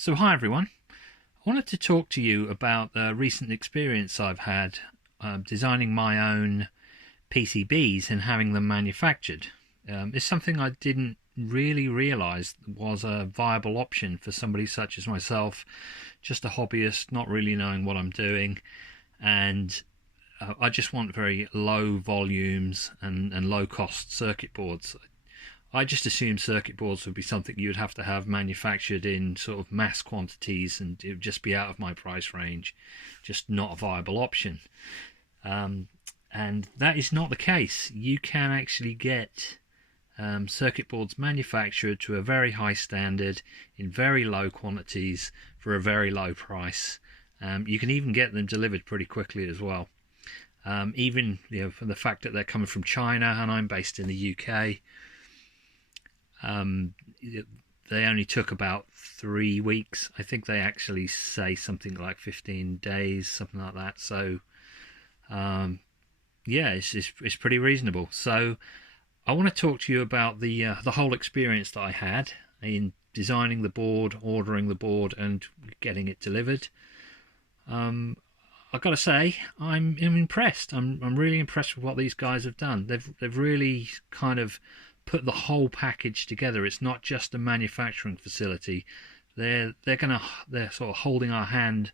So hi everyone, I wanted to talk to you about a recent experience I've had designing my own PCBs and having them manufactured. It's something I didn't really realise was a viable option for somebody such as myself, just a hobbyist, not really knowing what I'm doing, and I just want very low volumes and low cost circuit boards. I just assumed circuit boards would be something you'd have to have manufactured in sort of mass quantities, and it would just be out of my price range, just not a viable option. And that is not the case. You can actually get circuit boards manufactured to a very high standard in very low quantities for a very low price. You can even get them delivered pretty quickly as well. Even from the fact that they're coming from China and I'm based in the UK. They only took about 3 weeks. I think they actually say something like 15 days, something like that. So yeah, it's pretty reasonable. So I want to talk to you about the whole experience that I had in designing the board, ordering the board, and getting it delivered. I've got to say, I'm impressed. I'm really impressed with what these guys have done. They've really kind of put the whole package together. It's not just a manufacturing facility. They're sort of holding our hand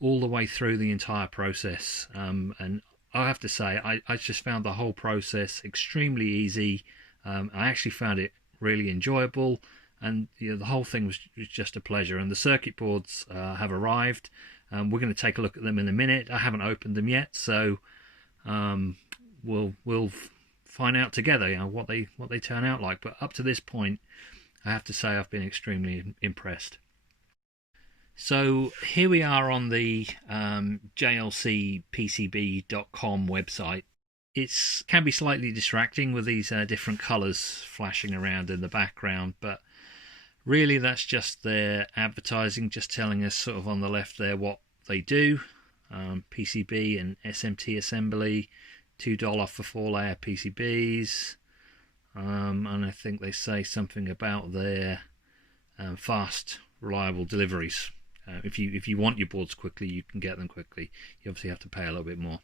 all the way through the entire process. And I have to say, I just found the whole process extremely easy. I actually found it really enjoyable, and the whole thing was just a pleasure. And the circuit boards have arrived. We're going to take a look at them in a minute. I haven't opened them yet, so we'll find out together what they turn out like. But up to this point, I have to say I've been extremely impressed. So here we are on the JLCPCB.com website. It can be slightly distracting with these different colours flashing around in the background, but really that's just their advertising, just telling us sort of on the left there what they do. PCB and SMT assembly, $2 for 4-layer PCBs, and I think they say something about their fast, reliable deliveries. If you want your boards quickly, you can get them quickly. You obviously have to pay a little bit more.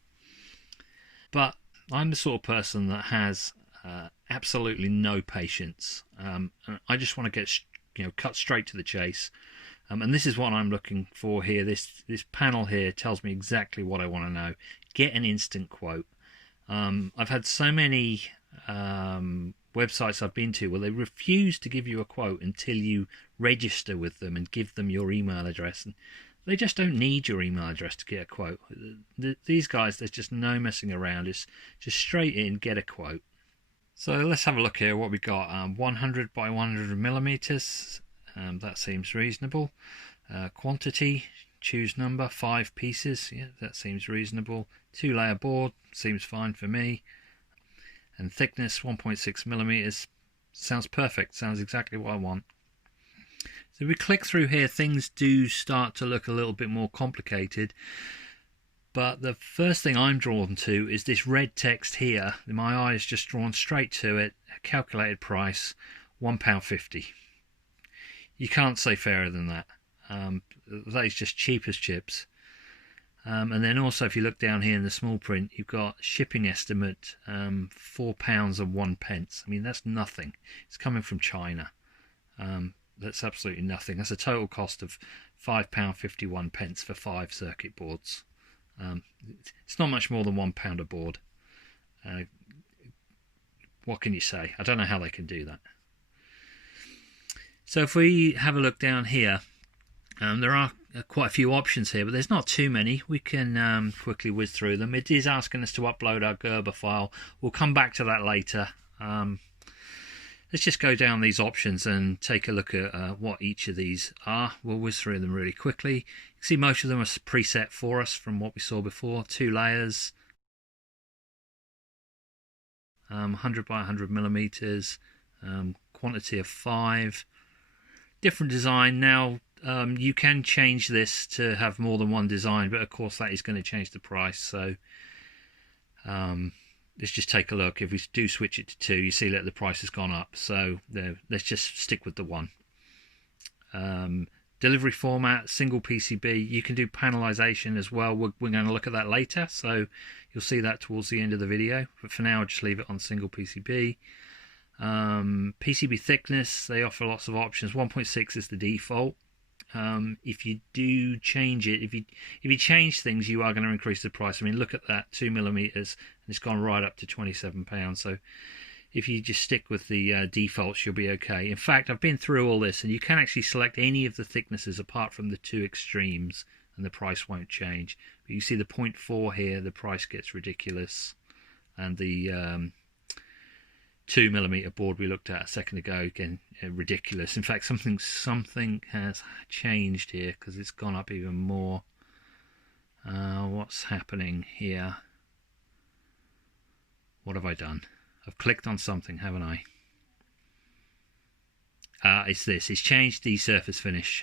But I'm the sort of person that has absolutely no patience. I just want to get cut straight to the chase. And this is what I'm looking for here. This panel here tells me exactly what I want to know. Get an instant quote. I've had so many websites I've been to where they refuse to give you a quote until you register with them and give them your email address, and they just don't need your email address to get a quote. These guys, there's just no messing around. It's just straight in, get a quote. So let's have a look here what we got. 100 by 100 millimeters, that seems reasonable. Quantity, choose number, 5 pieces, yeah, that seems reasonable. 2-layer board, seems fine for me. And thickness 1.6 millimeters, sounds perfect, sounds exactly what I want. So if we click through here, things do start to look a little bit more complicated, but the first thing I'm drawn to is this red text here. My eye is just drawn straight to it. Calculated price £1.50. You can't say fairer than that. That is just cheap as chips. And then also, if you look down here in the small print, you've got shipping estimate, £4.01. I mean, that's nothing. It's coming from China. That's absolutely nothing. That's a total cost of £5.51 for 5 circuit boards. It's not much more than £1 a board. What can you say? I don't know how they can do that. So if we have a look down here, there are quite a few options here, but there's not too many. We can quickly whiz through them. It is asking us to upload our Gerber file. We'll come back to that later. Let's just go down these options and take a look at what each of these are. We'll whiz through them really quickly. You can see most of them are preset for us from what we saw before. 2 layers, 100 by 100 millimeters, quantity of 5. Different design. Now you can change this to have more than one design, but of course that is going to change the price. So let's just take a look. If we do switch it to 2, you see that the price has gone up. So let's just stick with the 1. Delivery format, single PCB. You can do panelization as well. We're going to look at that later, so you'll see that towards the end of the video. But for now, I'll just leave it on single PCB. PCB thickness, they offer lots of options. 1.6 is the default. If you do change it, if you change things, you are going to increase the price. I mean, look at that, 2mm, and it's gone right up to £27. So if you just stick with the defaults, you'll be okay. In fact, I've been through all this, and you can actually select any of the thicknesses apart from the two extremes, and the price won't change. But you see the 0.4 here, the price gets ridiculous, and the 2mm board we looked at a second ago, again, ridiculous. In fact, something has changed here because it's gone up even more. What's happening here? What have I done? I've clicked on something, haven't I? It's this. It's changed the surface finish.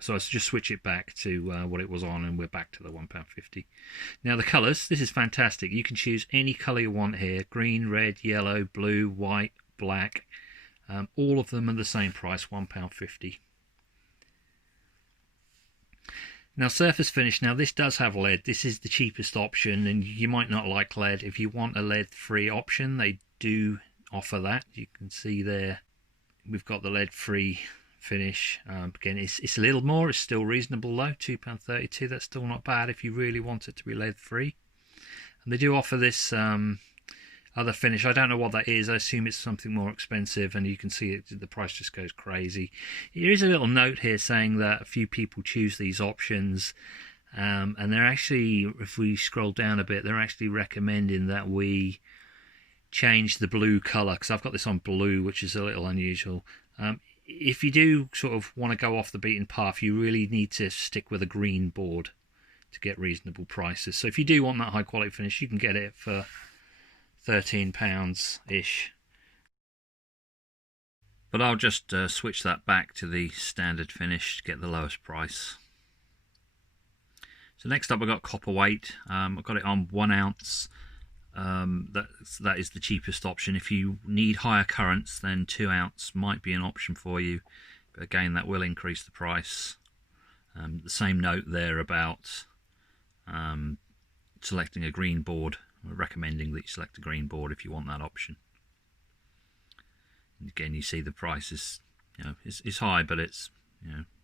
So I'll just switch it back to what it was on, and we're back to the £1.50. Now the colours, this is fantastic. You can choose any colour you want here. Green, red, yellow, blue, white, black. All of them are the same price, £1.50. Now surface finish, now this does have lead. This is the cheapest option, and you might not like lead. If you want a lead-free option, they do offer that. You can see there we've got the lead-free finish. Again, it's a little more. It's still reasonable though, £2.32. That's still not bad if you really want it to be lead-free. And they do offer this other finish. I don't know what that is. I assume it's something more expensive, and you can see it, the price just goes crazy. There is a little note here saying that a few people choose these options, and they're actually, if we scroll down a bit, they're actually recommending that we change the blue color, because I've got this on blue, which is a little unusual. If you do sort of want to go off the beaten path, you really need to stick with a green board to get reasonable prices. So if you do want that high quality finish, you can get it for £13-ish. But I'll just switch that back to the standard finish to get the lowest price. So next up we've got copper weight. I've got it on 1 ounce. That is the cheapest option. If you need higher currents, then 2 ounce might be an option for you, but again that will increase the price. The same note there about selecting a green board. We're recommending that you select a green board if you want that option. And again, you see the price is, it's high, but it's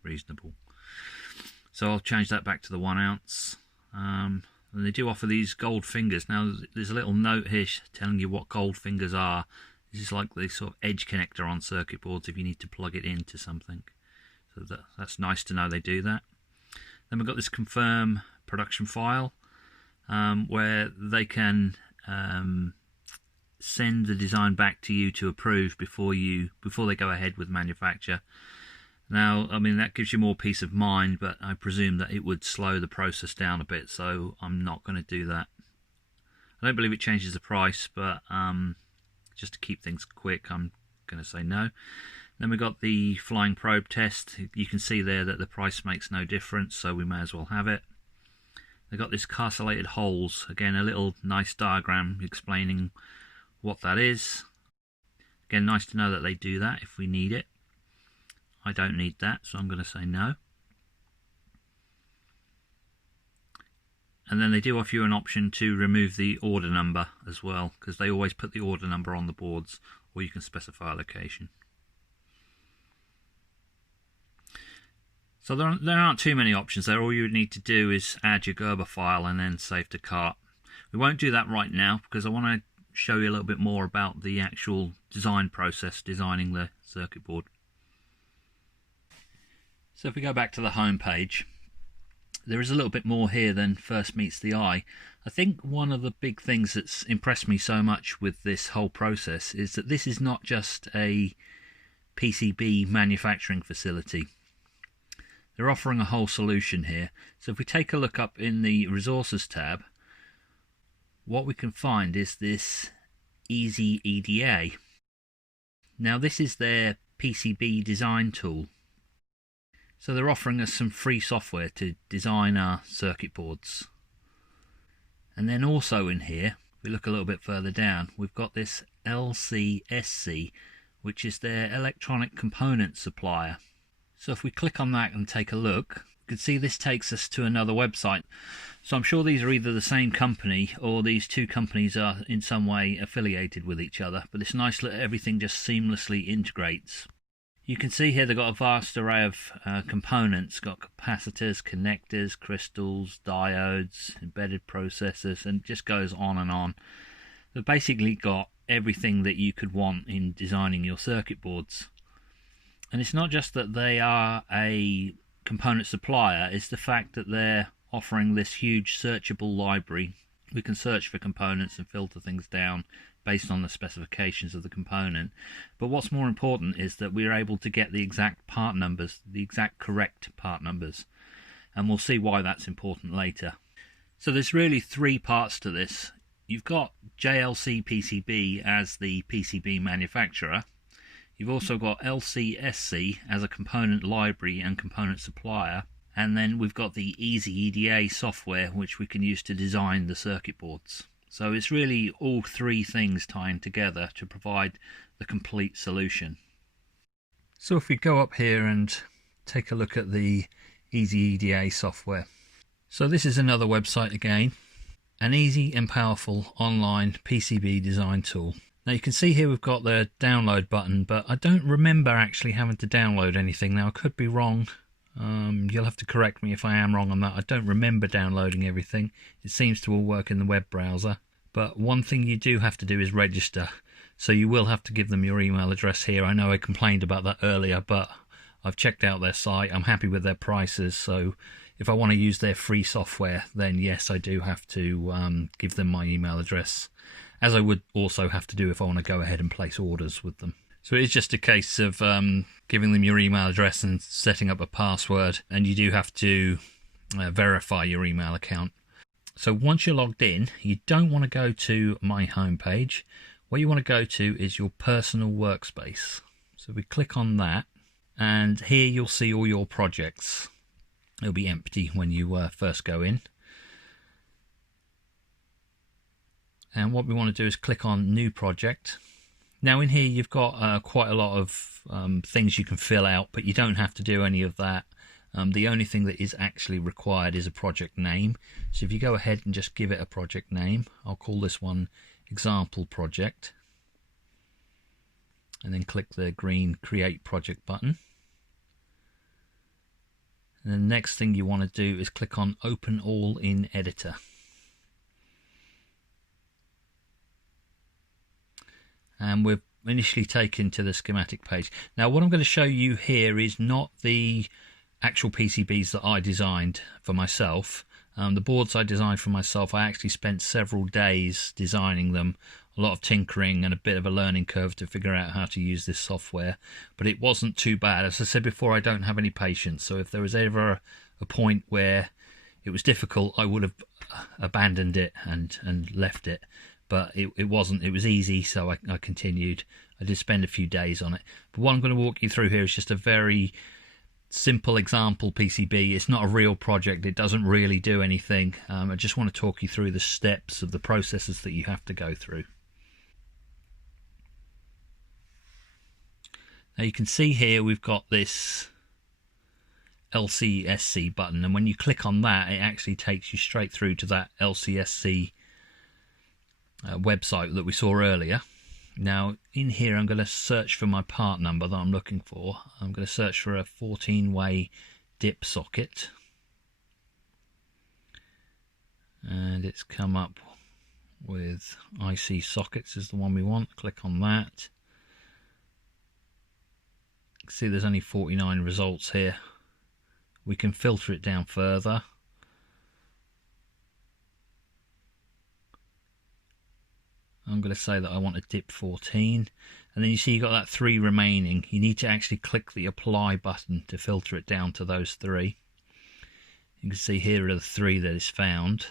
reasonable. So I'll change that back to the 1 ounce. And they do offer these gold fingers. Now there's a little note here telling you what gold fingers are. This is like the sort of edge connector on circuit boards if you need to plug it into something. So that's nice to know they do that. Then we've got this confirm production file, where they can send the design back to you to approve before they go ahead with manufacture. Now, I mean, that gives you more peace of mind, but I presume that it would slow the process down a bit, so I'm not going to do that. I don't believe it changes the price, but just to keep things quick, I'm going to say no. Then we've got the flying probe test. You can see there that the price makes no difference, so we may as well have it. They've got this castellated holes. Again, a little nice diagram explaining what that is. Again, nice to know that they do that if we need it. I don't need that, so I'm going to say no. And then they do offer you an option to remove the order number as well, because they always put the order number on the boards, or you can specify a location. So there aren't too many options there. All you would need to do is add your Gerber file and then save to cart. We won't do that right now because I want to show you a little bit more about the actual design process, designing the circuit board. So if we go back to the home page, there is a little bit more here than first meets the eye. I think one of the big things that's impressed me so much with this whole process is that this is not just a PCB manufacturing facility. They're offering a whole solution here. So if we take a look up in the resources tab, what we can find is this EasyEDA. Now this is their PCB design tool. So they're offering us some free software to design our circuit boards. And then also in here, if we look a little bit further down, we've got this LCSC, which is their electronic component supplier. So if we click on that and take a look, you can see this takes us to another website. So I'm sure these are either the same company or these two companies are in some way affiliated with each other, but it's nice that everything just seamlessly integrates. You can see here they've got a vast array of components, got capacitors, connectors, crystals, diodes, embedded processors, and it just goes on and on. They've basically got everything that you could want in designing your circuit boards. And it's not just that they are a component supplier, it's the fact that they're offering this huge searchable library. We can search for components and filter things down based on the specifications of the component. But what's more important is that we're able to get the exact part numbers, the exact correct part numbers. And we'll see why that's important later. So there's really three parts to this. You've got JLC PCB as the PCB manufacturer. You've also got LCSC as a component library and component supplier. And then we've got the EasyEDA software, which we can use to design the circuit boards. So it's really all three things tying together to provide the complete solution. So if we go up here and take a look at the EasyEDA software. So this is another website again, an easy and powerful online PCB design tool. Now you can see here we've got the download button, but I don't remember actually having to download anything. Now I could be wrong. You'll have to correct me if I am wrong on that. I don't remember downloading everything. It seems to all work in the web browser. But one thing you do have to do is register. So you will have to give them your email address here. I know I complained about that earlier, but I've checked out their site. I'm happy with their prices. So if I want to use their free software, then yes, I do have to give them my email address, as I would also have to do if I want to go ahead and place orders with them. So it's just a case of giving them your email address and setting up a password, and you do have to verify your email account. So once you're logged in, you don't want to go to my homepage. What you want to go to is your personal workspace. So we click on that, and here you'll see all your projects. It'll be empty when you first go in. And what we want to do is click on New Project. Now in here you've got quite a lot of things you can fill out, but you don't have to do any of that. The only thing that is actually required is a project name. So if you go ahead and just give it a project name, I'll call this one Example Project. And then click the green Create Project button. And the next thing you want to do is click on Open All in Editor. And we're initially taken to the schematic page. Now what I'm going to show you here is not the actual PCBs that I designed for myself. The boards I designed for myself, I actually spent several days designing them, a lot of tinkering and a bit of a learning curve to figure out how to use this software, but it wasn't too bad. As I said before, I don't have any patience, so if there was ever a point where it was difficult, I would have abandoned it and left it. But it wasn't. It was easy, so I continued. I did spend a few days on it. But what I'm going to walk you through here is just a very simple example PCB. It's not a real project. It doesn't really do anything. I just want to talk you through the steps of the processes that you have to go through. Now you can see here we've got this LCSC button, and when you click on that, it actually takes you straight through to that LCSC website that we saw earlier. Now in here I'm going to search for my part number that I'm looking for. I'm going to search for a 14-way dip socket, and it's come up with IC sockets is the one we want. Click on that. See there's only 49 results here. We can filter it down further. I'm going to say that I want a dip 14, and then you see you've got that 3 remaining. You need to actually click the apply button to filter it down to those 3. You can see here are the 3 that is found.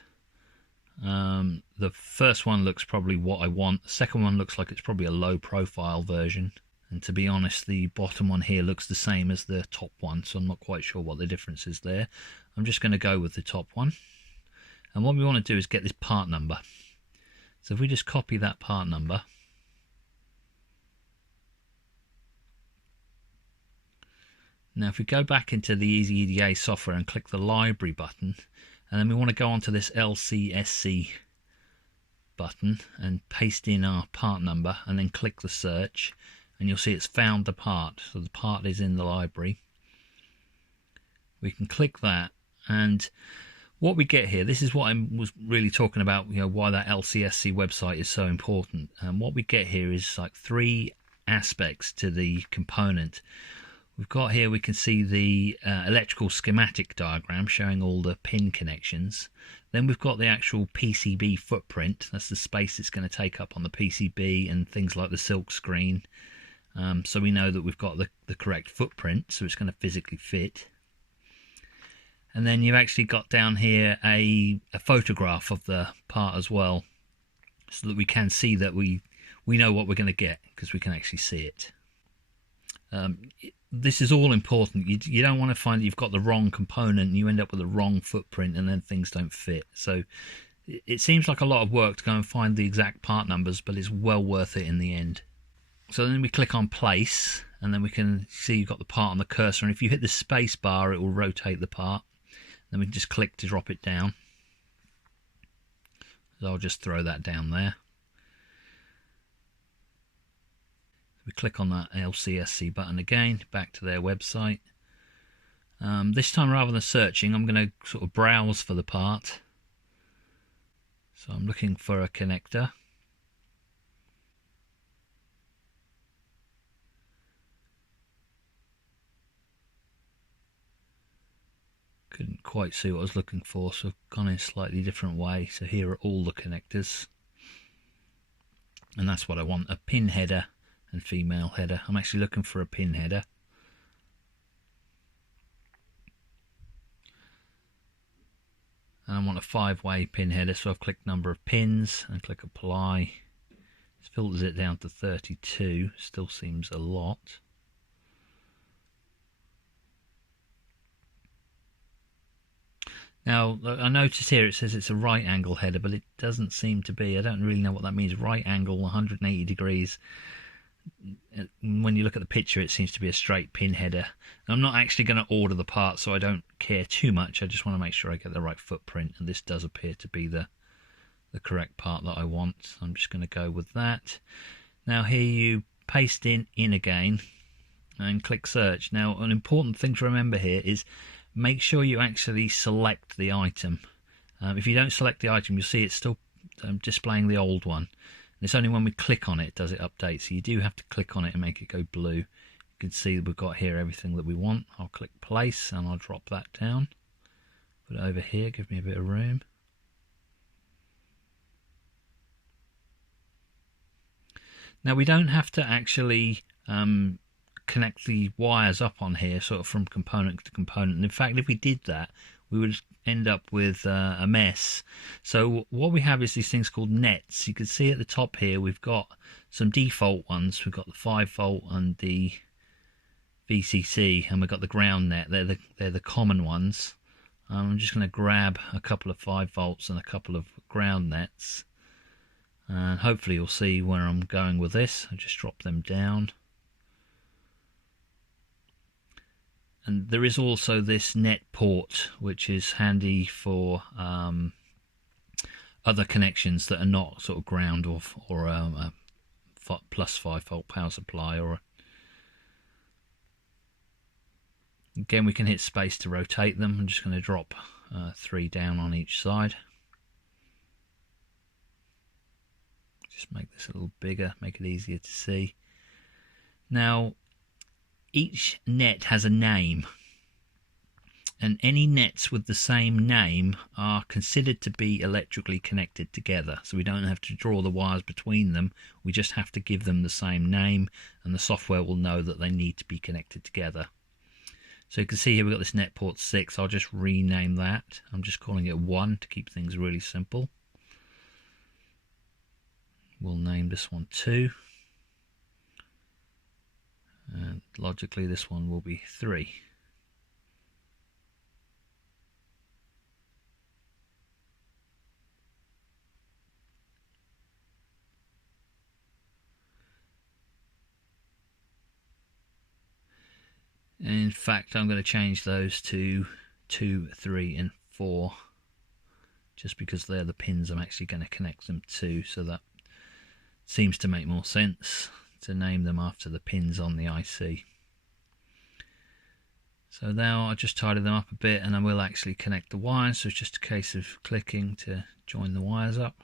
The first one looks probably what I want. The second one looks like it's probably a low profile version, and to be honest the bottom one here looks the same as the top one, so I'm not quite sure what the difference is there. I'm just going to go with the top one, and what we want to do is get this part number. So if we just copy that part number, Now if we go back into the EasyEDA software and click the library button, and then we want to go onto this LCSC button and paste in our part number, and then click the search, and you'll see it's found the part. So the part is in the library. We can click that, and what we get here, this is what I was really talking about, why that LCSC website is so important. And what we get here is like three aspects to the component. We've got here, we can see the electrical schematic diagram showing all the pin connections. Then we've got the actual PCB footprint. That's the space it's going to take up on the PCB and things like the silk screen. So we know that we've got the correct footprint, so it's going to physically fit. And then you've actually got down here a photograph of the part as well, so that we can see that we know what we're going to get, because we can actually see it. This is all important. You don't want to find that you've got the wrong component and you end up with the wrong footprint and then things don't fit. So it seems like a lot of work to go and find the exact part numbers, but it's well worth it in the end. So then we click on place, and then we can see you've got the part on the cursor, and if you hit the space bar it will rotate the part. Then we can just click to drop it down. So I'll just throw that down there. We click on that LCSC button again, back to their website. This time, rather than searching, I'm going to sort of browse for the part. So I'm looking for a connector. Couldn't quite see what I was looking for, so I've gone in a slightly different way. So here are all the connectors, and that's what I want, a pin header and female header. I'm actually looking for a pin header. And I want a 5-way pin header, so I've clicked number of pins and click apply. It filters it down to 32, still seems a lot. Now, I noticed here it says it's a right angle header, but it doesn't seem to be. I don't really know what that means. Right angle, 180 degrees. When you look at the picture, it seems to be a straight pin header. And I'm not actually going to order the part, so I don't care too much. I just want to make sure I get the right footprint, and this does appear to be the correct part that I want. So I'm just going to go with that. Now here you paste in again and click search. Now an important thing to remember here is make sure you actually select the item. If you don't select the item, you'll see it's still displaying the old one. And it's only when we click on it does it update. So you do have to click on it and make it go blue. You can see that we've got here everything that we want. I'll click place and I'll drop that down. Put it over here, give me a bit of room. Now we don't have to actually connect the wires up on here sort of from component to component, and in fact if we did that we would end up with a mess. So what we have is these things called nets. You can see at the top here we've got some default ones. We've got the 5-volt and the VCC, and we've got the ground net. They're the common ones. I'm just going to grab a couple of 5 volts and a couple of ground nets, and hopefully you'll see where I'm going with this. I'll just drop them down. And there is also this net port, which is handy for other connections that are not sort of ground or a plus 5-volt power supply. Or again, we can hit space to rotate them. I'm just going to drop 3 down on each side. Just make this a little bigger, make it easier to see. Now, each net has a name, and any nets with the same name are considered to be electrically connected together. So we don't have to draw the wires between them, we just have to give them the same name, and the software will know that they need to be connected together. So you can see here we've got this net port 6. I'll just rename that. I'm just calling it 1 to keep things really simple. We'll name this one 2. And logically this one will be 3. In fact, I'm going to change those to 2, 3 and 4, just because they're the pins I'm actually going to connect them to, so that seems to make more sense to name them after the pins on the IC. So now I'll just tidy them up a bit and I will actually connect the wires, so it's just a case of clicking to join the wires up.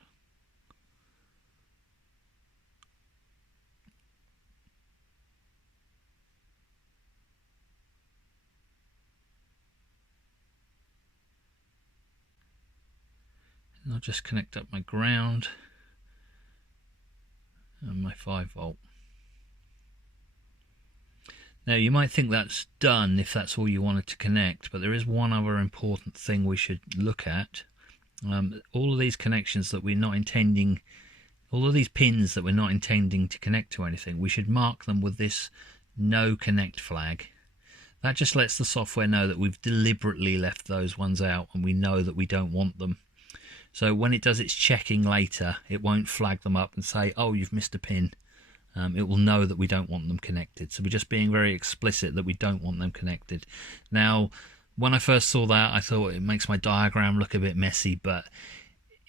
And I'll just connect up my ground and my 5V. Now you might think that's done if that's all you wanted to connect, but there is one other important thing we should look at. All of these connections that we're not intending, all of these pins that we're not intending to connect to anything, we should mark them with this no connect flag. That just lets the software know that we've deliberately left those ones out and we know that we don't want them. So when it does its checking later, it won't flag them up and say, oh, you've missed a pin. It will know that we don't want them connected. So we're just being very explicit that we don't want them connected. Now, when I first saw that, I thought it makes my diagram look a bit messy, but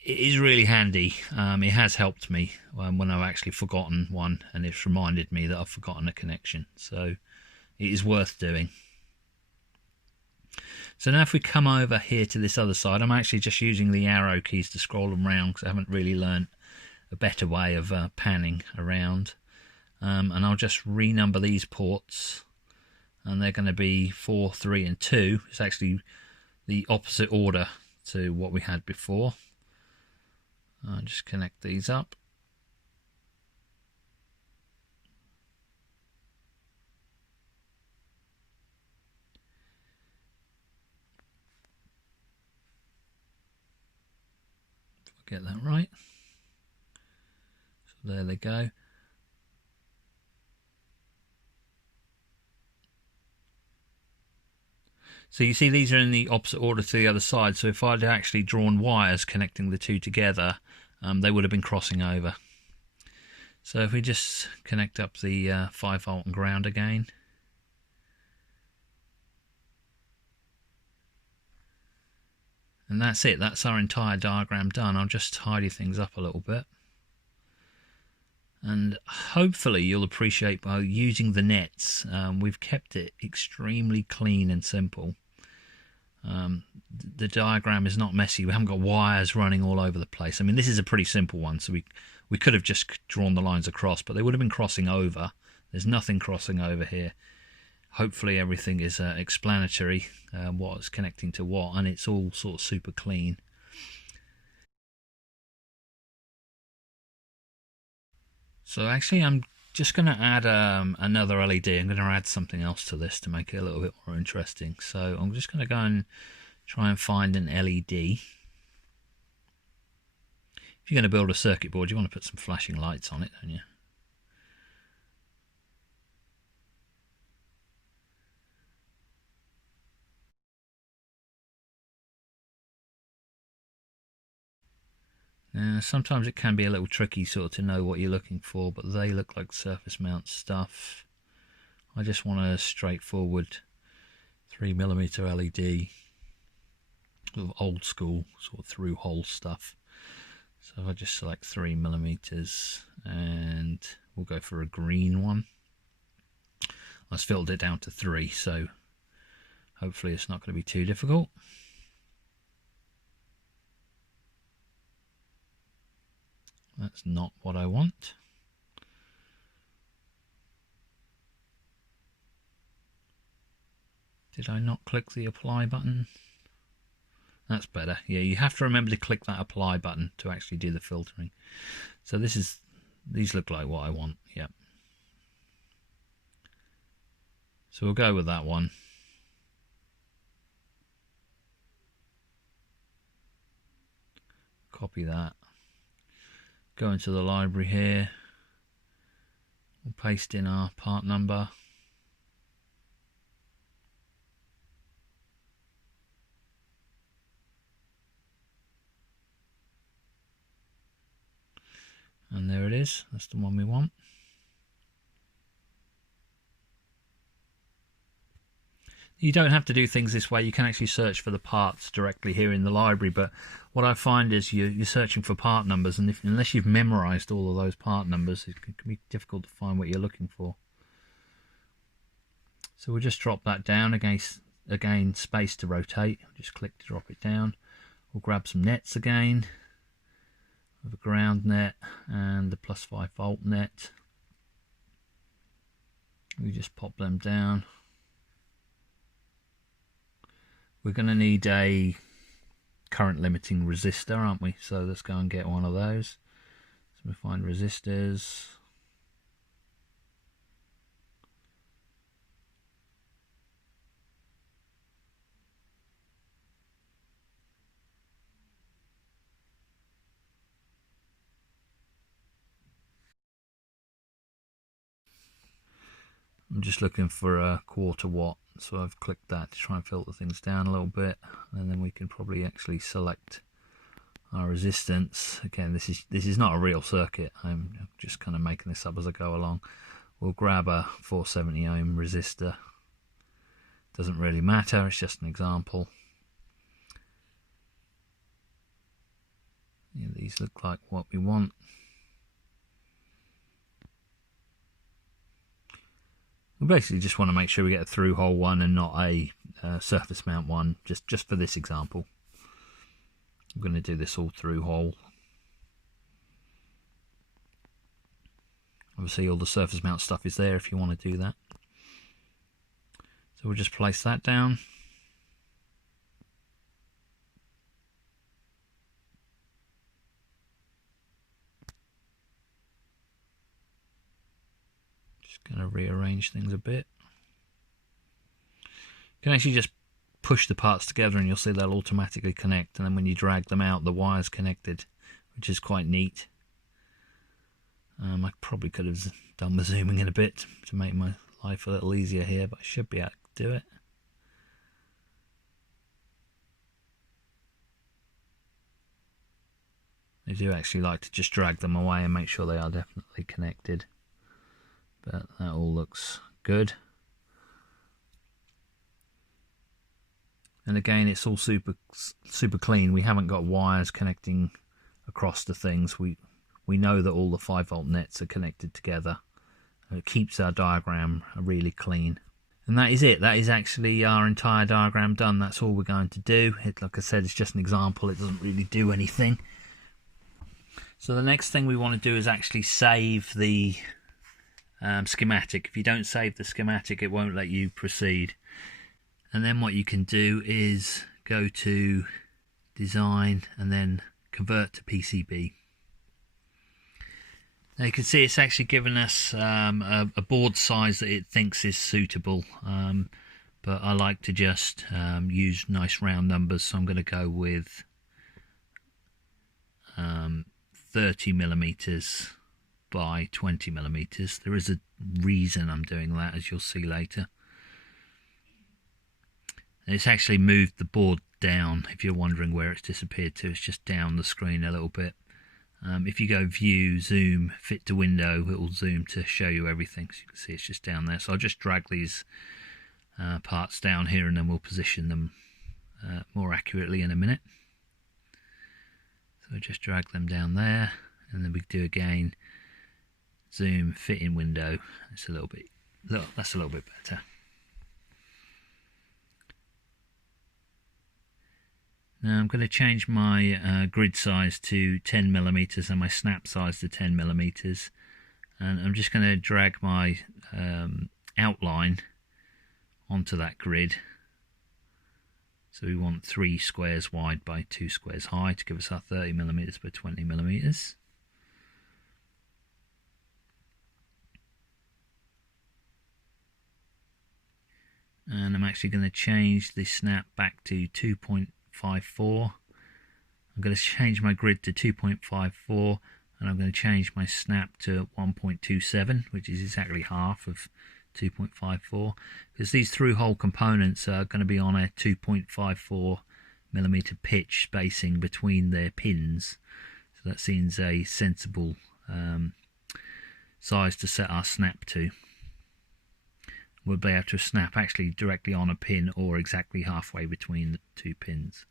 it is really handy. It has helped me when I've actually forgotten one, and it's reminded me that I've forgotten a connection. So it is worth doing. So now if we come over here to this other side, I'm actually just using the arrow keys to scroll them around because I haven't really learned a better way of panning around. And I'll just renumber these ports, and they're going to be 4, 3 and 2. It's actually the opposite order to what we had before. I'll just connect these up. Get that right. So there they go. So you see these are in the opposite order to the other side, so if I'd actually drawn wires connecting the two together, they would have been crossing over. So if we just connect up the 5V and ground again. And that's it, that's our entire diagram done. I'll just tidy things up a little bit. And hopefully you'll appreciate by using the nets, we've kept it extremely clean and simple. The diagram is not messy. We haven't got wires running all over the place. I mean, this is a pretty simple one, so we could have just drawn the lines across, but they would have been crossing over. There's nothing crossing over here. Hopefully everything is explanatory, what's connecting to what, and it's all sort of super clean. So actually I'm just going to add another LED. I'm going to add something else to this to make it a little bit more interesting. So I'm just going to go and try and find an LED. If you're going to build a circuit board, you want to put some flashing lights on it, don't you? Now, sometimes it can be a little tricky sort of to know what you're looking for, but they look like surface mount stuff. I just want a straightforward 3mm LED of old school sort of through hole stuff. So if I just select 3mm and we'll go for a green one. I've filled it down to 3, so hopefully it's not going to be too difficult. That's not what I want. Did I not click the apply button? That's better. Yeah, you have to remember to click that apply button to actually do the filtering. So these look like what I want. Yep. So we'll go with that one. Copy that. Go into the library here. We'll paste in our part number. And there it is. That's the one we want. You don't have to do things this way. You can actually search for the parts directly here in the library, but what I find is you're searching for part numbers, and unless you've memorized all of those part numbers, it can be difficult to find what you're looking for. So we'll just drop that down again, space to rotate. Just click to drop it down. We'll grab some nets again, with a ground net and the plus 5 volt net. We just pop them down. We're going to need a current limiting resistor, aren't we? So let's go and get one of those. So we find resistors. I'm just looking for a 1/4 watt, so I've clicked that to try and filter things down a little bit, and then we can probably actually select our resistance. Again, this is not a real circuit. I'm just kind of making this up as I go along. We'll grab a 470 ohm resistor. Doesn't really matter, it's just an example. Yeah, these look like what we want. We basically just want to make sure we get a through hole one and not a surface mount one, just for this example. I'm going to do this all through hole. Obviously all the surface mount stuff is there if you want to do that. So we'll just place that down. Going to rearrange things a bit. You can actually just push the parts together and you'll see they'll automatically connect, and then when you drag them out the wire's connected, which is quite neat. I probably could have done the zooming in a bit to make my life a little easier here, but I should be able to do it. I do actually like to just drag them away and make sure they are definitely connected. But that all looks good. And again, it's all super clean. We haven't got wires connecting across the things. We know that all the 5 volt nets are connected together. It keeps our diagram really clean. And that is it. That is actually our entire diagram done. That's all we're going to do. Like I said, it's just an example. It doesn't really do anything. So the next thing we want to do is actually save the schematic. If you don't save the schematic, it won't let you proceed. And then what you can do is go to design and then convert to PCB. Now you can see it's actually given us a board size that it thinks is suitable, but I like to just use nice round numbers, so I'm going to go with 30 millimeters by 20 millimeters. There is a reason I'm doing that, as you'll see later. And it's actually moved the board down. If you're wondering where it's disappeared to, it's just down the screen a little bit. If you go view, zoom, fit to window, it will zoom to show you everything. So you can see it's just down there. So I'll just drag these parts down here and then we'll position them more accurately in a minute. So just drag them down there, and then we do again zoom, fit in window. It's a little bit, that's a little bit better. Now I'm going to change my grid size to 10 millimeters and my snap size to 10 millimeters, and I'm just going to drag my outline onto that grid. So we want 3 squares wide by 2 squares high to give us our 30 millimeters by 20 millimeters. And I'm actually going to change the snap back to 2.54. I'm going to change my grid to 2.54, and I'm going to change my snap to 1.27, which is exactly half of 2.54, because these through hole components are going to be on a 2.54 millimeter pitch spacing between their pins, so that seems a sensible size to set our snap to. will be able to snap actually directly on a pin or exactly halfway between the two pins.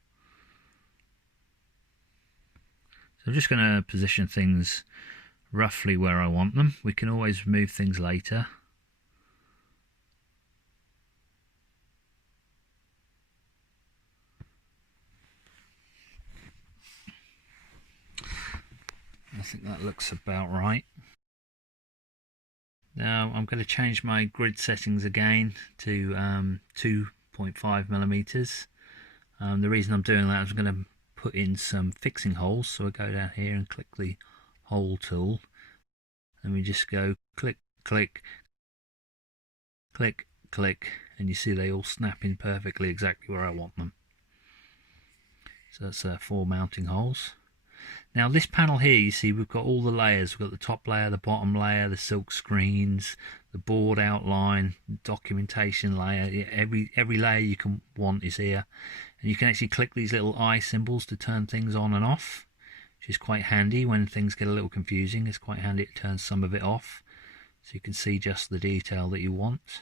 So I'm just going to position things roughly where I want them. We can always move things later. I think that looks about right. Now I'm going to change my grid settings again to 2.5 millimeters. The reason I'm doing that is I'm going to put in some fixing holes. So I go down here and click the hole tool, and we just go click, click, click, click, and you see they all snap in perfectly exactly where I want them. So that's 4 mounting holes. Now this panel here, you see we've got all the layers. We've got the top layer, the bottom layer, the silk screens, the board outline, documentation layer. Every layer you can want is here, and you can actually click these little eye symbols to turn things on and off, which is quite handy when things get a little confusing. It's quite handy to turn some of it off so you can see just the detail that you want.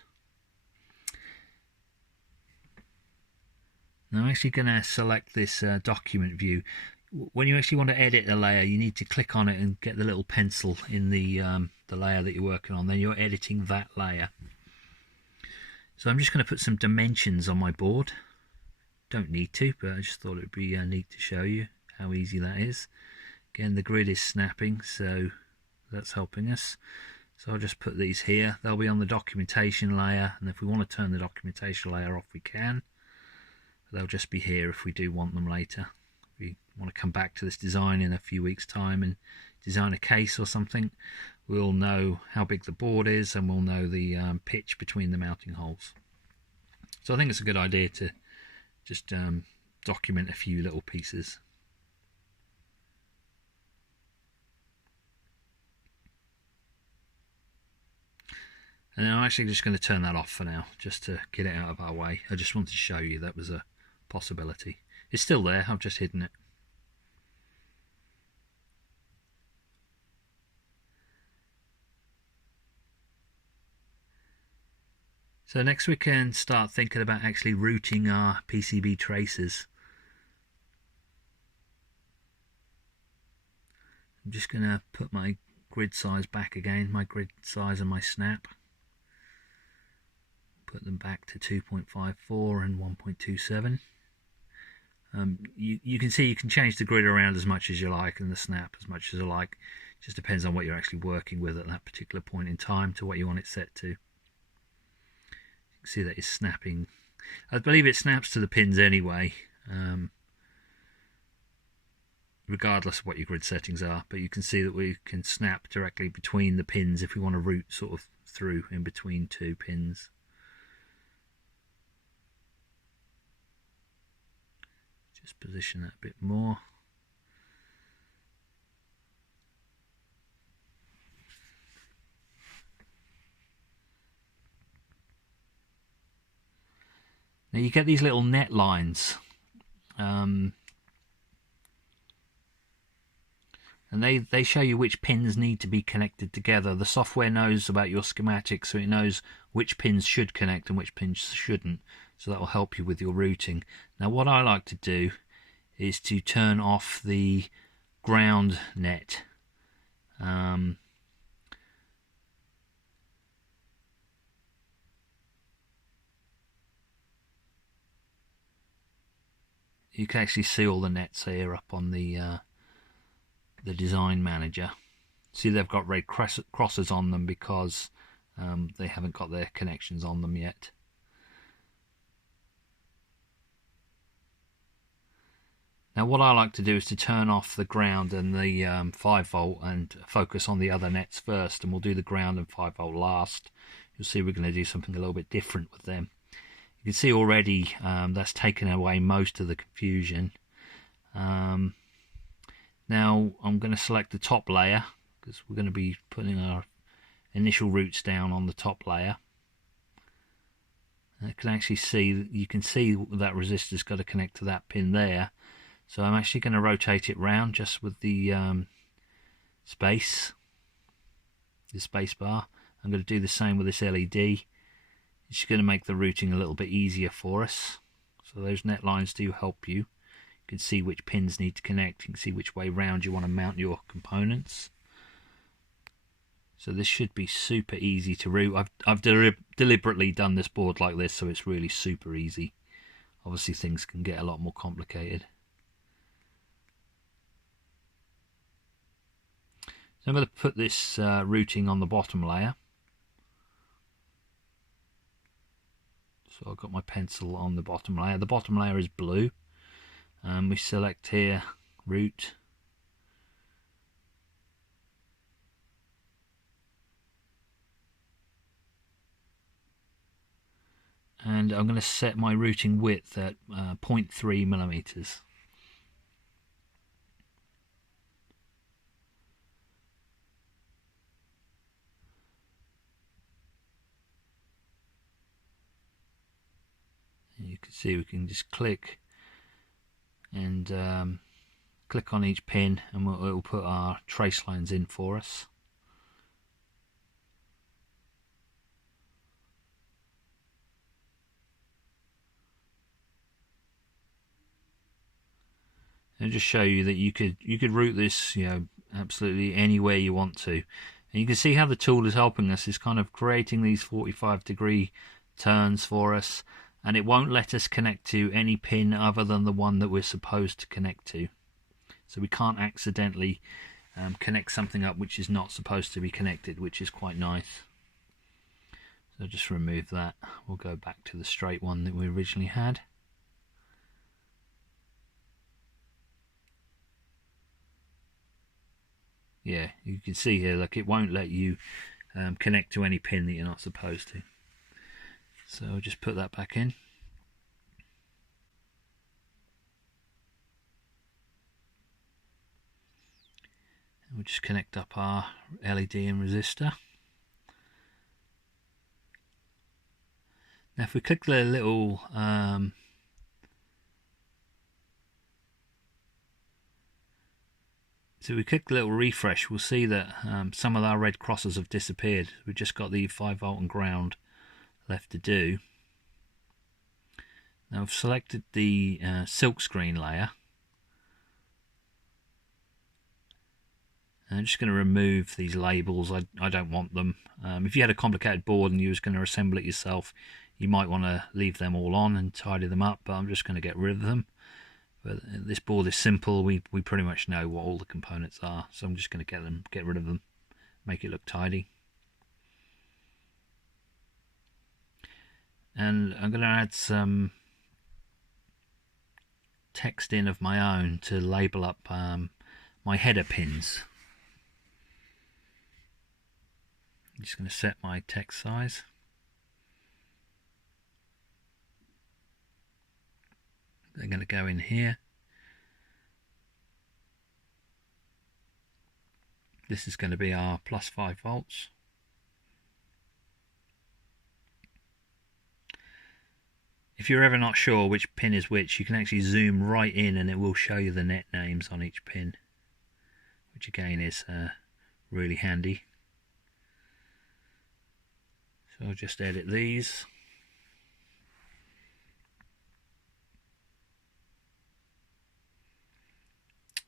Now I'm actually going to select this document view. When you actually want to edit a layer, you need to click on it and get the little pencil in the layer that you're working on. Then you're editing that layer. So I'm just going to put some dimensions on my board. Don't need to, but I just thought it would be neat to show you how easy that is. Again, the grid is snapping, so that's helping us. So I'll just put these here. They'll be on the documentation layer, and if we want to turn the documentation layer off, we can. They'll just be here if we do want them later. We want to come back to this design in a few weeks' time and design a case or something, we'll know how big the board is, and we'll know the pitch between the mounting holes. So I think it's a good idea to just document a few little pieces. And then I'm actually just going to turn that off for now, just to get it out of our way. I just wanted to show you that was a possibility. It's still there, I've just hidden it. So next we can start thinking about actually routing our PCB traces. I'm just going to put my grid size back again, my grid size and my snap. Put them back to 2.54 and 1.27. You can see you can change the grid around as much as you like and the snap as much as you like. It just depends on what you're actually working with at that particular point in time to what you want it set to. You can see that it's snapping. I believe it snaps to the pins anyway, regardless of what your grid settings are, but you can see that we can snap directly between the pins if we want to route sort of through in between two pins. Just position that a bit more. Now you get these little net lines, and they show you which pins need to be connected together. The software knows about your schematic, so it knows which pins should connect and which pins shouldn't. So that will help you with your routing. Now what I like to do is to turn off the ground net. You can actually see all the nets here up on the design manager. See, they've got red crosses on them because they haven't got their connections on them yet. Now what I like to do is to turn off the ground and the 5V and focus on the other nets first, and we'll do the ground and 5V last. You'll see we're going to do something a little bit different with them. You can see already that's taken away most of the confusion. Now I'm going to select the top layer because we're going to be putting our initial routes down on the top layer. And you can actually see that resistor's got to connect to that pin there. So I'm actually going to rotate it round just with the space bar. I'm going to do the same with this LED. It's just going to make the routing a little bit easier for us. So those net lines do help you. You can see which pins need to connect. You can see which way round you want to mount your components. So this should be super easy to route. I've deliberately done this board like this so it's really super easy. Obviously things can get a lot more complicated. So I'm going to put this routing on the bottom layer. So I've got my pencil on the bottom layer. The bottom layer is blue. We select here route. And I'm going to set my routing width at 0.3 millimeters. You can see we can just click and click on each pin, and it will put our trace lines in for us. And just show you that you could route this, you know, absolutely anywhere you want to. And you can see how the tool is helping us. It's kind of creating these 45-degree turns for us, and it won't let us connect to any pin other than the one that we're supposed to connect to. So we can't accidentally connect something up which is not supposed to be connected, which is quite nice. So just remove that. We'll go back to the straight one that we originally had. Yeah, you can see here, like, it won't let you connect to any pin that you're not supposed to. So I'll just put that back in. And we'll just connect up our LED and resistor. Now if we click the little so we click the little refresh, we'll see that some of our red crosses have disappeared. We've just got the 5V and ground left to do. Now I've selected the silkscreen layer. And I'm just going to remove these labels. I don't want them. If you had a complicated board and you was going to assemble it yourself, you might want to leave them all on and tidy them up, but I'm just going to get rid of them. But this board is simple. We pretty much know what all the components are, so I'm just going to get rid of them, make it look tidy. And I'm going to add some text in of my own to label up my header pins. I'm just going to set my text size. They're going to go in here. This is going to be our plus 5 volts. If you're ever not sure which pin is which, you can actually zoom right in and it will show you the net names on each pin, which again is really handy. So I'll just edit these.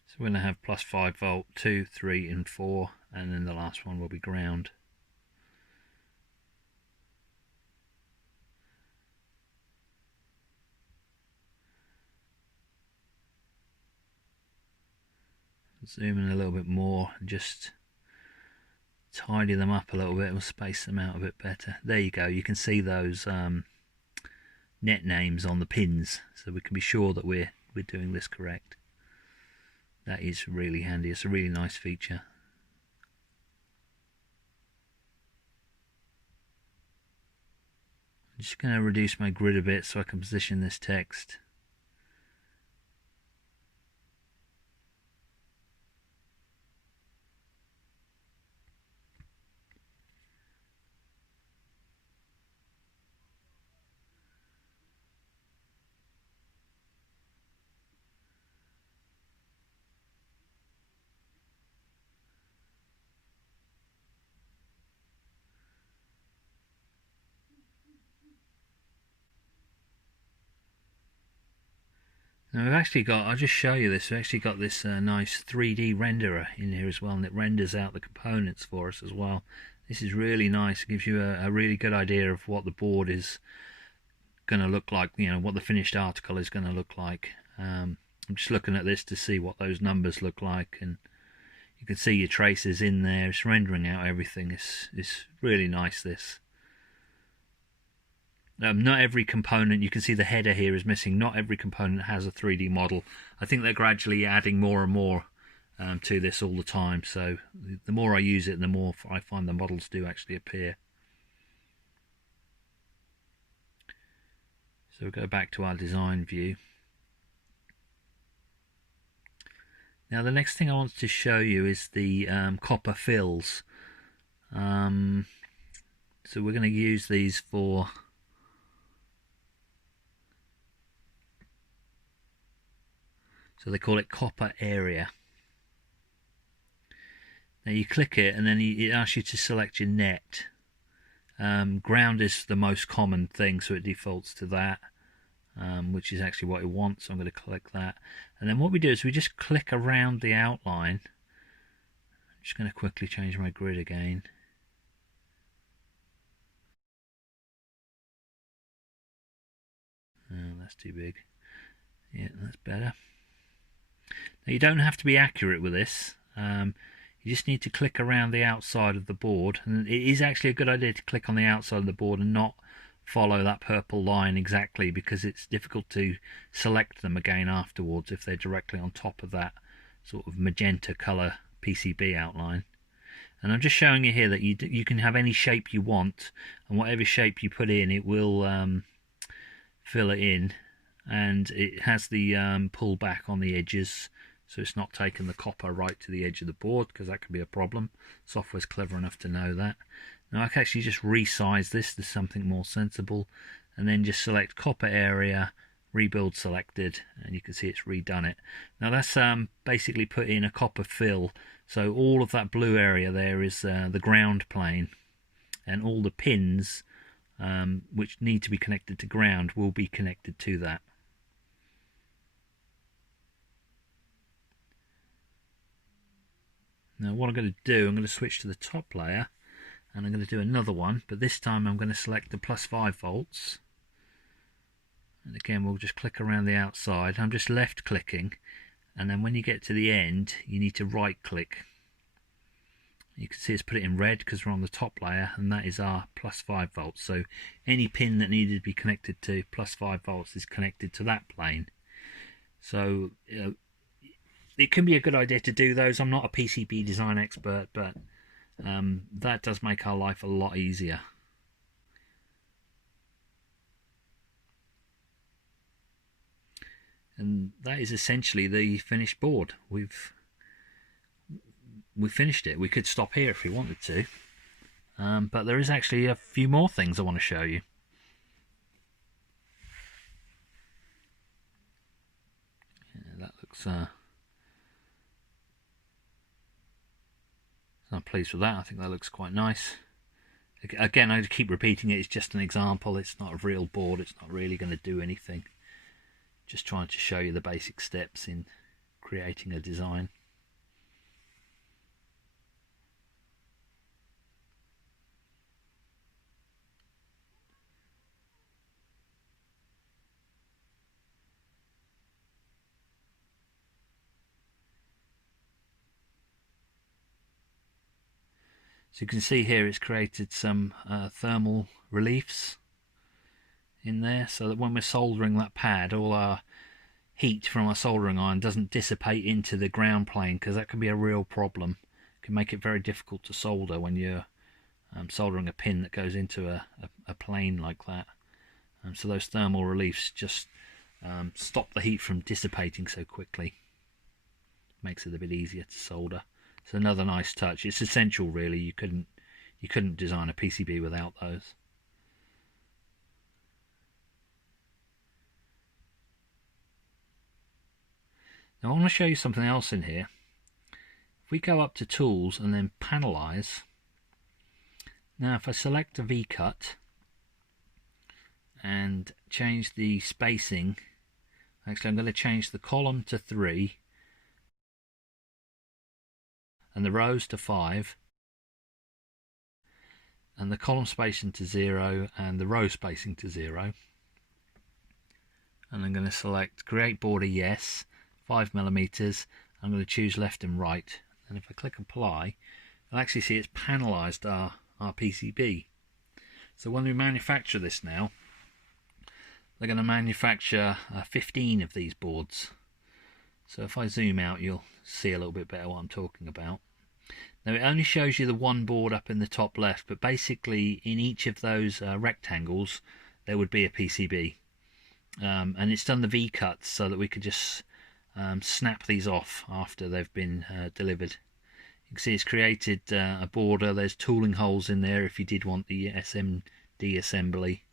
So we're going to have plus 5 volt, 2, 3 and 4, and then the last one will be ground. Zoom in a little bit more and just tidy them up a little bit. We'll space them out a bit better. There you go. You can see those net names on the pins, so we can be sure that we're doing this correct. That is really handy. It's a really nice feature. I'm just going to reduce my grid a bit so I can position this text. Now we've actually got, I'll just show you this, we've actually got this nice 3D renderer in here as well, and it renders out the components for us as well. This is really nice, it gives you a really good idea of what the board is going to look like, you know, what the finished article is going to look like. I'm just looking at this to see what those numbers look like, and you can see your traces in there. It's rendering out everything. It's really nice, this. Not every component, you can see the header here is missing. Not every component has a 3D model. I think they're gradually adding more and more to this all the time. So the more I use it, the more I find the models do actually appear. So we'll go back to our design view. Now the next thing I want to show you is the copper fills. So we're going to use these for so they call it copper area. Now you click it and then it asks you to select your net. Ground is the most common thing, so it defaults to that, which is actually what it wants. So I'm going to click that, and then what we do is we just click around the outline. I'm just going to quickly change my grid again. Oh, that's too big. Yeah, that's better. Now you don't have to be accurate with this. You just need to click around the outside of the board, and it is actually a good idea to click on the outside of the board and not follow that purple line exactly, because it's difficult to select them again afterwards if they're directly on top of that sort of magenta color PCB outline. And I'm just showing you here that you can have any shape you want, and whatever shape you put in, it will fill it in, and it has the pull back on the edges, so it's not taking the copper right to the edge of the board, because that can be a problem. Software's clever enough to know that. Now I can actually just resize this to something more sensible, and then just select copper area, rebuild selected, and you can see it's redone it. Now that's basically put in a copper fill, so all of that blue area there is the ground plane, and all the pins which need to be connected to ground will be connected to that. Now what I'm going to do, I'm going to switch to the top layer, and I'm going to do another one, but this time I'm going to select the +5 volts, and again we'll just click around the outside. I'm just left clicking, and then when you get to the end you need to right click. You can see it's put it in red because we're on the top layer, and that is our +5 volts. So any pin that needed to be connected to +5 volts is connected to that plane. So it can be a good idea to do those. I'm not a PCB design expert, but that does make our life a lot easier. And that is essentially the finished board. We've finished it. We could stop here if we wanted to, but there is actually a few more things I want to show you. Yeah, that looks I'm pleased with that. I think that looks quite nice. Again, I keep repeating it, it's just an example. It's not a real board. It's not really going to do anything. Just trying to show you the basic steps in creating a design. So you can see here it's created some thermal reliefs in there, so that when we're soldering that pad, all our heat from our soldering iron doesn't dissipate into the ground plane, because that can be a real problem. It can make it very difficult to solder when you're soldering a pin that goes into a plane like that. So those thermal reliefs just stop the heat from dissipating so quickly. Makes it a bit easier to solder. It's another nice touch. It's essential, really. You couldn't design a PCB without those. Now I want to show you something else in here. If we go up to Tools and then Panelize, now if I select a V-cut and change the spacing Actually, I'm going to change the column to 3 and the rows to 5 and the column spacing to 0 and the row spacing to 0. And I'm going to select create border yes, 5mm. I'm going to choose left and right, and if I click apply, you'll actually see it's panelized our PCB. So when we manufacture this now, they're going to manufacture 15 of these boards. So if I zoom out, you'll see a little bit better what I'm talking about. Now it only shows you the one board up in the top left, but basically in each of those rectangles there would be a PCB. And it's done the V-cuts so that we could just snap these off after they've been delivered. You can see it's created a border. There's tooling holes in there if you did want the SMD assembly,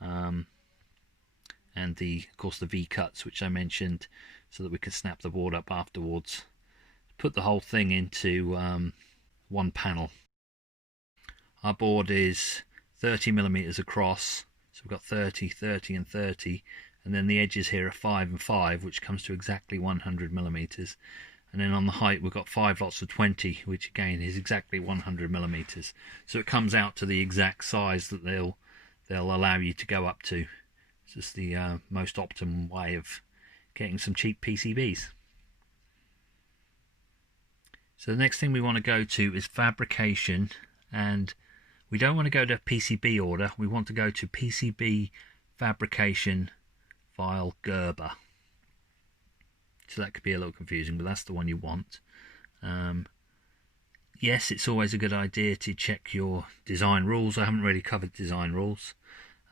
and of course the V-cuts which I mentioned, so that we can snap the board up afterwards. Put the whole thing into one panel. Our board is 30mm across, so we've got 30, 30 and 30, and then the edges here are 5 and 5, which comes to exactly 100mm. And then on the height we've got 5 lots of 20, which again is exactly 100mm. So it comes out to the exact size that they'll allow you to go up to. It's just the most optimum way of getting some cheap PCBs. So the next thing we want to go to is fabrication, and we don't want to go to PCB order, we want to go to PCB fabrication file Gerber. So that could be a little confusing, but that's the one you want. Yes, it's always a good idea to check your design rules. I haven't really covered design rules,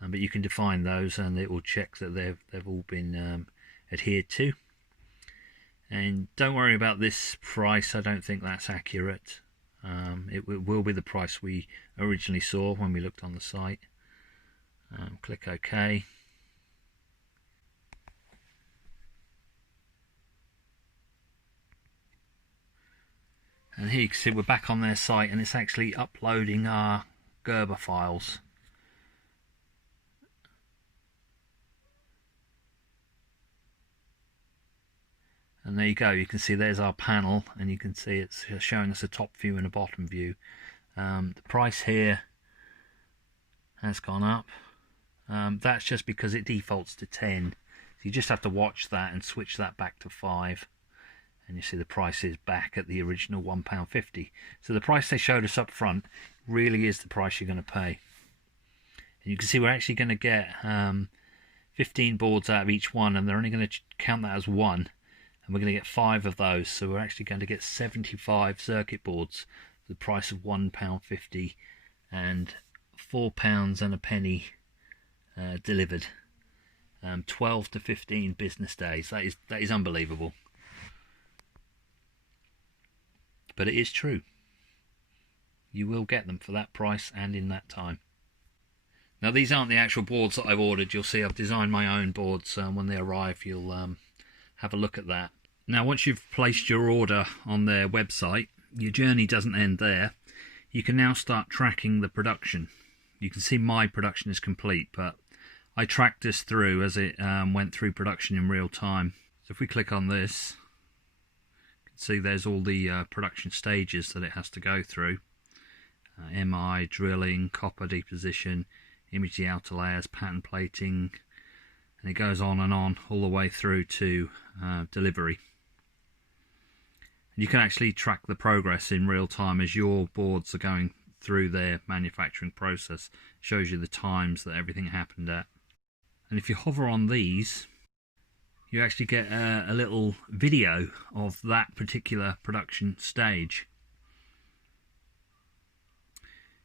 but you can define those and it will check that they've all been adhered to. And don't worry about this price, I don't think that's accurate. It will be the price we originally saw when we looked on the site. Click OK. And here you can see we're back on their site and it's actually uploading our Gerber files. And there you go, you can see there's our panel, and you can see it's showing us a top view and a bottom view. The price here has gone up. That's just because it defaults to 10. So you just have to watch that and switch that back to 5. And you see the price is back at the original £1.50. So the price they showed us up front really is the price you're going to pay. And you can see we're actually going to get 15 boards out of each one, and they're only going to count that as one. And we're going to get 5 of those, so we're actually going to get 75 circuit boards for the price of £1.50 and £4 and a penny delivered. 12 to 15 business days. That is unbelievable, but it is true. You will get them for that price and in that time. Now these aren't the actual boards that I've ordered. You'll see I've designed my own boards. When they arrive, you'll have a look at that. Now once you've placed your order on their website, your journey doesn't end there. You can now start tracking the production. You can see my production is complete, but I tracked this through as it went through production in real time. So if we click on this, you can see there's all the production stages that it has to go through. MI, drilling, copper deposition, image the outer layers, pattern plating, and it goes on and on all the way through to delivery. And you can actually track the progress in real time as your boards are going through their manufacturing process. It shows you the times that everything happened at. And if you hover on these, you actually get a little video of that particular production stage.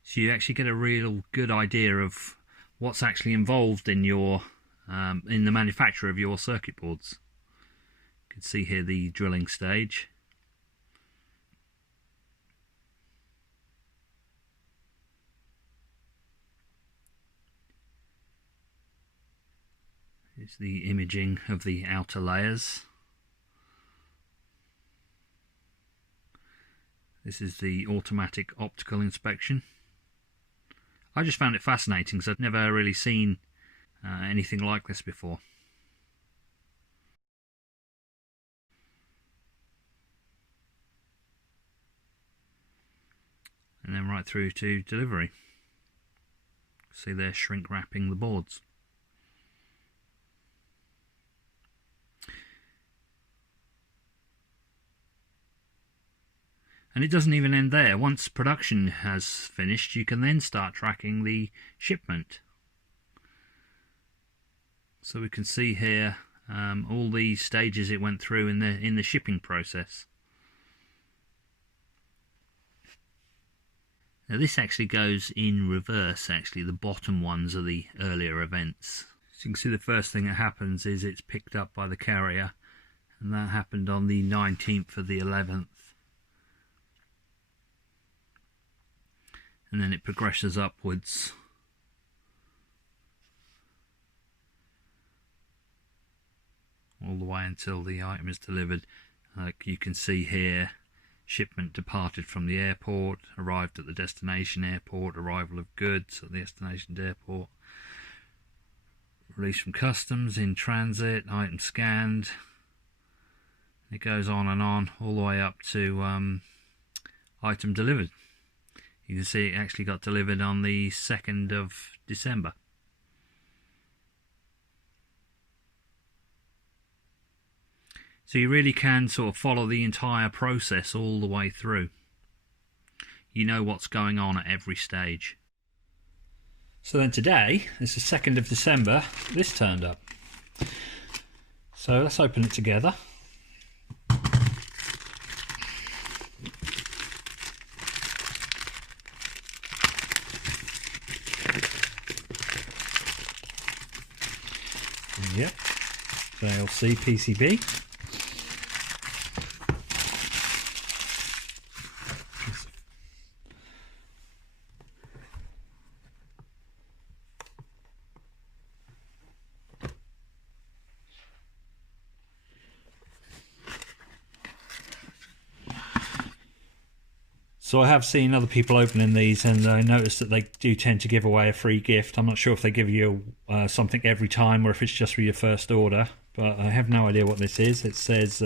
So you actually get a real good idea of what's actually involved in your in the manufacture of your circuit boards. You can see here the drilling stage. It's the imaging of the outer layers. This is the automatic optical inspection. I just found it fascinating because I've never really seen anything like this before. going right through to delivery. See, they're shrink wrapping the boards. And it doesn't even end there. Once production has finished, you can then start tracking the shipment. So we can see here all the stages it went through in the shipping process. Now this actually goes in reverse. Actually, the bottom ones are the earlier events. So you can see the first thing that happens is it's picked up by the carrier, and that happened on the 19th of the 11th. And then it progresses upwards all the way until the item is delivered. Like you can see here, shipment departed from the airport, arrived at the destination airport, arrival of goods at the destination airport, release from customs, in transit, item scanned. It goes on and on all the way up to item delivered. You can see it actually got delivered on the 2nd of December. So you really can sort of follow the entire process all the way through. You know what's going on at every stage. So then today, it's the 2nd of December, this turned up. So let's open it together. Yep, JLC PCB. So I have seen other people opening these, and I noticed that they do tend to give away a free gift. I'm not sure if they give you something every time or if it's just for your first order, but I have no idea what this is. It says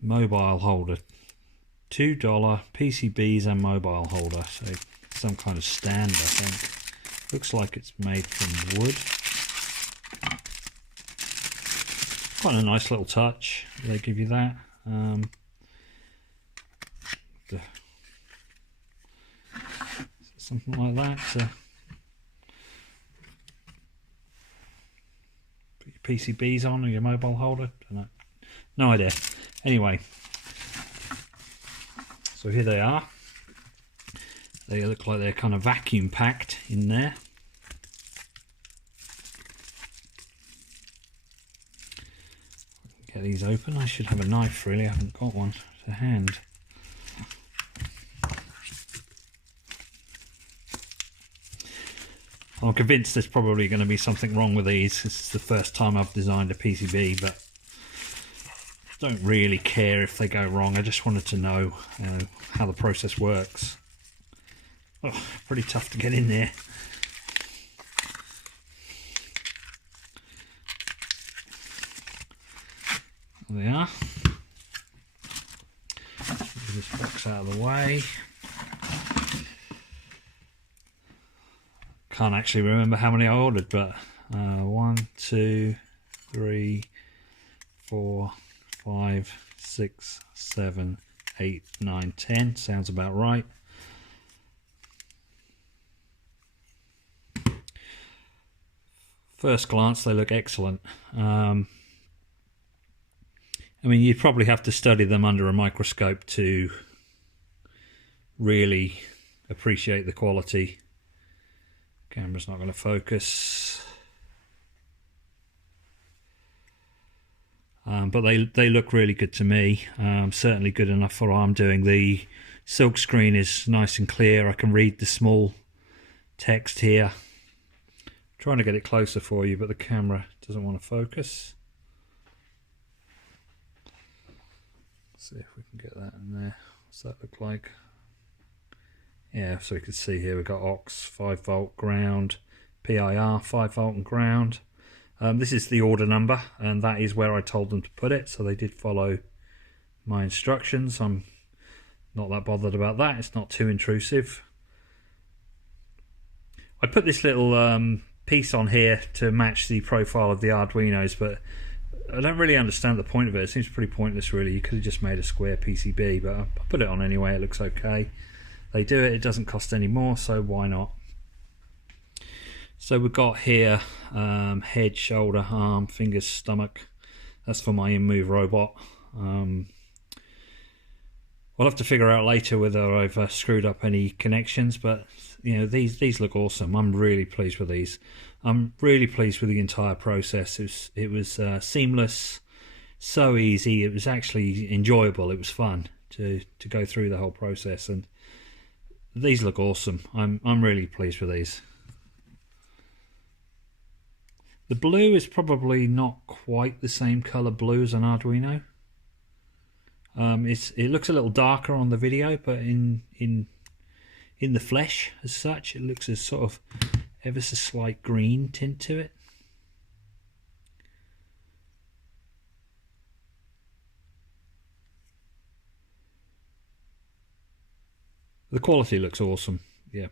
mobile holder, $2 PCBs and mobile holder. So some kind of stand, I think. Looks like it's made from wood. Quite a nice little touch. They give you that. Something like that. Put your PCBs on or your mobile holder. Don't know. No idea. Anyway, so here they are. They look like they're kind of vacuum packed in there. Get these open. I should have a knife, really. I haven't got one to hand. I'm convinced there's probably going to be something wrong with these. This is the first time I've designed a PCB, but don't really care if they go wrong. I just wanted to know how the process works. Oh, pretty tough to get in there. There they are. Move this box out of the way. Can't actually remember how many I ordered, but 1, 2, 3, 4, 5, 6, 7, 8, 9, 10. Sounds about right. First glance, they look excellent. I mean, you'd probably have to study them under a microscope to really appreciate the quality. Camera's not going to focus. But they look really good to me. Certainly good enough for what I'm doing. The silk screen is nice and clear. I can read the small text here. I'm trying to get it closer for you, but the camera doesn't want to focus. Let's see if we can get that in there. What's that look like? Yeah, so you can see here we've got aux, 5 volt, ground, PIR, 5 volt and ground. This is the order number, and that is where I told them to put it, so they did follow my instructions. I'm not that bothered about that. It's not too intrusive. I put this little piece on here to match the profile of the Arduinos, but I don't really understand the point of it. It seems pretty pointless, really. You could have just made a square PCB, but I put it on anyway. It looks okay. They do it. It doesn't cost any more, so why not? So we've got here head, shoulder, arm, fingers, stomach. That's for my in-move robot. We'll have to figure out later whether I've screwed up any connections, but you know, these look awesome. I'm really pleased with these. I'm really pleased with the entire process. It was seamless, so easy. It was actually enjoyable. It was fun to go through the whole process, and these look awesome. I'm really pleased with these. The blue is probably not quite the same color blue as an Arduino. It looks a little darker on the video, but in the flesh as such, it looks as sort of ever so slight green tint to it. The quality looks awesome. Yeah,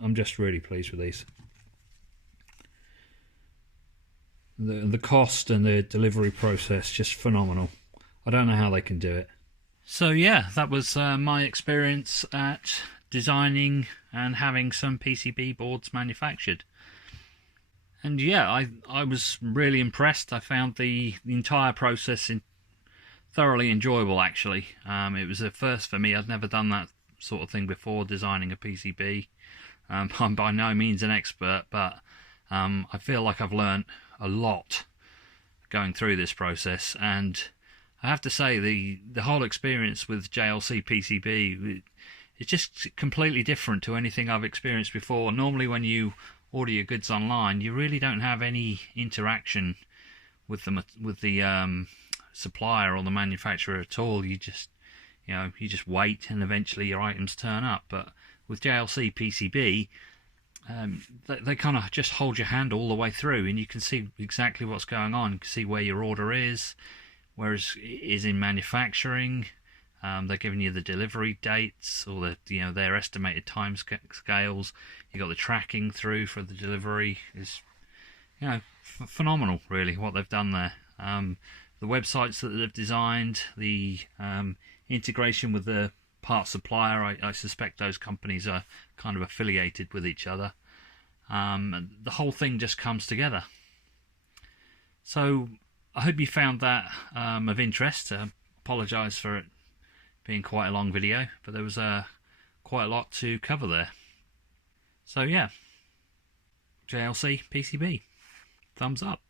I'm just really pleased with these. The cost and the delivery process, just phenomenal. I don't know how they can do it. So yeah, that was my experience at designing and having some PCB boards manufactured. And yeah, I was really impressed. I found the entire process thoroughly enjoyable, actually. It was a first for me. I'd never done that sort of thing before, designing a PCB. I'm by no means an expert, but I feel like I've learned a lot going through this process, and I have to say the whole experience with JLC PCB is just completely different to anything I've experienced before. Normally when you order your goods online, you really don't have any interaction with the supplier or the manufacturer at all. You just wait, and eventually your items turn up. But with JLC PCB, they kind of just hold your hand all the way through, and you can see exactly what's going on. You can see where your order is, where it is in manufacturing. They're giving you the delivery dates, or their estimated time scales. You got the tracking through for the delivery. Is phenomenal, really, what they've done there. The websites that they've designed, the integration with the part supplier. I suspect those companies are kind of affiliated with each other. And the whole thing just comes together. So I hope you found that of interest. Apologise for it being quite a long video, but there was quite a lot to cover there. So yeah, JLC PCB, thumbs up.